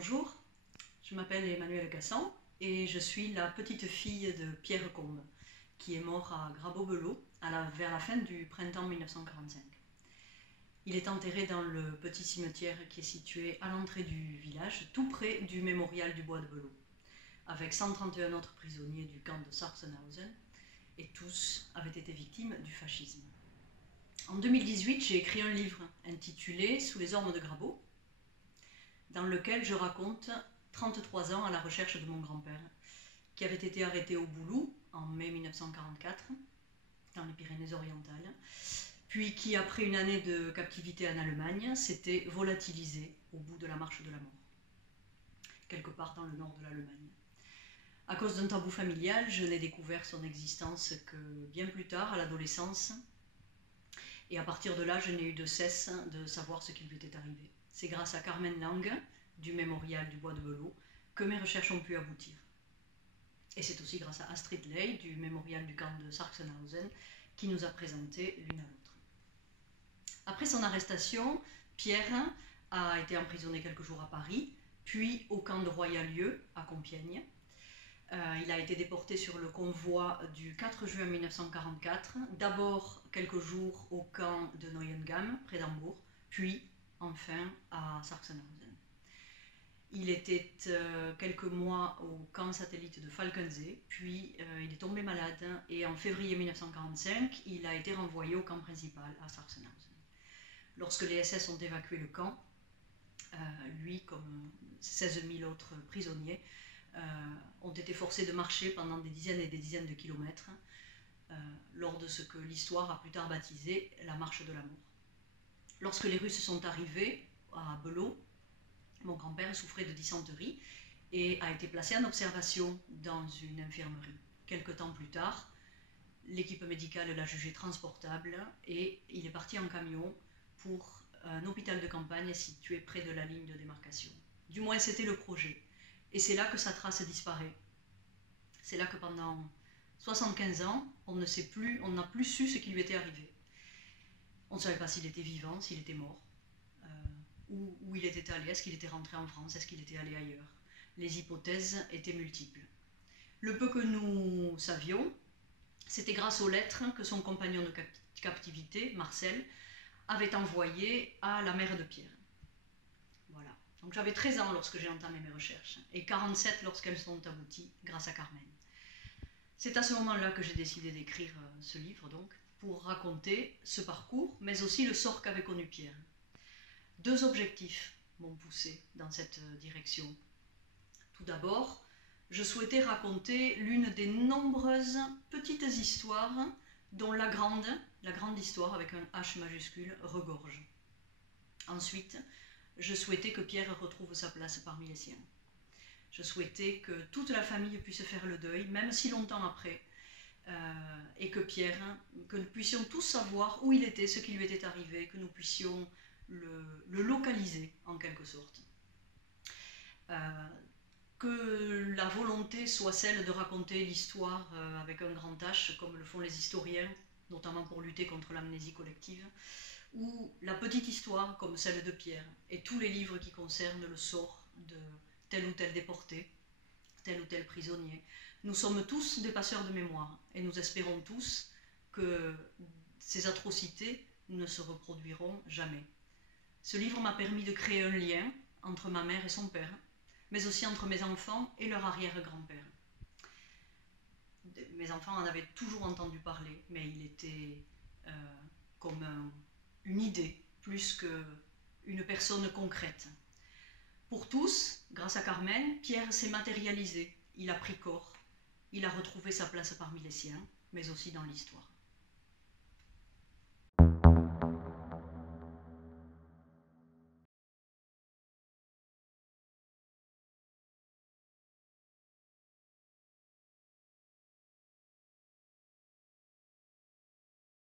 Bonjour, je m'appelle Emmanuelle Gassan et je suis la petite fille de Pierre Combes, qui est mort à Grabeaud-Belot vers la fin du printemps 1945. Il est enterré dans le petit cimetière qui est situé à l'entrée du village, tout près du mémorial du bois de Belot, avec 131 autres prisonniers du camp de Sachsenhausen, et tous avaient été victimes du fascisme. En 2018, j'ai écrit un livre intitulé « Sous les ormes de Grabeaud », dans lequel je raconte 33 ans à la recherche de mon grand-père, qui avait été arrêté au Boulou en mai 1944, dans les Pyrénées-Orientales, puis qui, après une année de captivité en Allemagne, s'était volatilisé au bout de la marche de la mort, quelque part dans le nord de l'Allemagne. À cause d'un tabou familial, je n'ai découvert son existence que bien plus tard, à l'adolescence, et à partir de là, je n'ai eu de cesse de savoir ce qui lui était arrivé. C'est grâce à Carmen Lang, du mémorial du bois de Belot, que mes recherches ont pu aboutir. Et c'est aussi grâce à Astrid Ley, du mémorial du camp de Sachsenhausen, qui nous a présenté l'une à l'autre. Après son arrestation, Pierre a été emprisonné quelques jours à Paris, puis au camp de Royalieu, à Compiègne. Il a été déporté sur le convoi du 4 juin 1944, d'abord quelques jours au camp de Neuengamme, près d'Hambourg, puis enfin à Sachsenhausen. Il était quelques mois au camp satellite de Falkensee, puis il est tombé malade et en février 1945, il a été renvoyé au camp principal à Sachsenhausen. Lorsque les SS ont évacué le camp, lui, comme 16 000 autres prisonniers, ont été forcés de marcher pendant des dizaines et des dizaines de kilomètres lors de ce que l'histoire a plus tard baptisé la marche de la mort. Lorsque les Russes sont arrivés à Belot, mon grand-père souffrait de dysenterie et a été placé en observation dans une infirmerie. Quelque temps plus tard, l'équipe médicale l'a jugé transportable et il est parti en camion pour un hôpital de campagne situé près de la ligne de démarcation. Du moins, c'était le projet. Et c'est là que sa trace disparaît. C'est là que pendant 75 ans, on n'a plus su ce qui lui était arrivé. On ne savait pas s'il était vivant, s'il était mort, où il était allé, est-ce qu'il était rentré en France, est-ce qu'il était allé ailleurs. Les hypothèses étaient multiples. Le peu que nous savions, c'était grâce aux lettres que son compagnon de captivité, Marcel, avait envoyées à la mère de Pierre. Voilà. Donc j'avais 13 ans lorsque j'ai entamé mes recherches, et 47 lorsqu'elles sont abouties grâce à Carmen. C'est à ce moment-là que j'ai décidé d'écrire ce livre, donc, pour raconter ce parcours, mais aussi le sort qu'avait connu Pierre. Deux objectifs m'ont poussé dans cette direction. Tout d'abord, je souhaitais raconter l'une des nombreuses petites histoires dont la grande histoire, avec un H majuscule, regorge. Ensuite, je souhaitais que Pierre retrouve sa place parmi les siens. Je souhaitais que toute la famille puisse faire le deuil, même si longtemps après, et que nous puissions tous savoir où il était, ce qui lui était arrivé, que nous puissions le localiser en quelque sorte. Que la volonté soit celle de raconter l'histoire avec un grand H, comme le font les historiens, notamment pour lutter contre l'amnésie collective, ou la petite histoire comme celle de Pierre, et tous les livres qui concernent le sort de tel ou tel déporté, tel ou tel prisonnier. Nous sommes tous des passeurs de mémoire, et nous espérons tous que ces atrocités ne se reproduiront jamais. Ce livre m'a permis de créer un lien entre ma mère et son père, mais aussi entre mes enfants et leur arrière-grand-père. Mes enfants en avaient toujours entendu parler, mais il était comme une idée, plus qu'une personne concrète. Pour tous, grâce à Carmen, Pierre s'est matérialisé, il a pris corps, il a retrouvé sa place parmi les siens, mais aussi dans l'histoire.